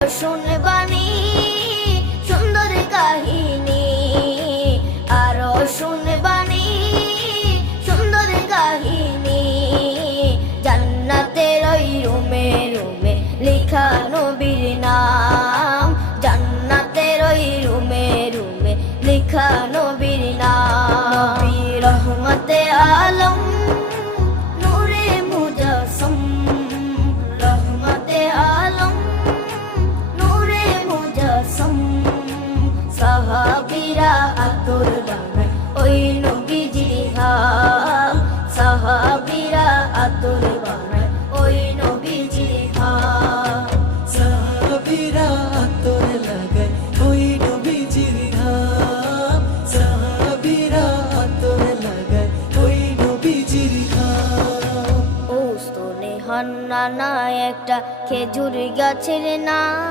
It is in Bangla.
শুনবানি সুন্দর কাহিনী, আরো শুনবানি সুন্দর কাহিনী। জান্নাতের ওই রুমে রুমে লেখা নবীর নাম, জান্নাতের ওই রুমে রুমে লেখা নবীর নাম। নবী রহমতে আলম নূরে মুজাসসম, রহমতে আলম নূরে মুজাসসম। সাহাবীরা আতর বানায় ওই নবীজির ঘাম, সাহাবীরা আতর বানায় ওই নবীজির ঘাম। সাহাবীরা আতর লাগায় ওই নবীজির ঘাম, সাহাবীরা আতর লাগায় ওই নবীজির ঘাম। ও স্তনে হান্নানা একটা খেজুর গাছের নাম।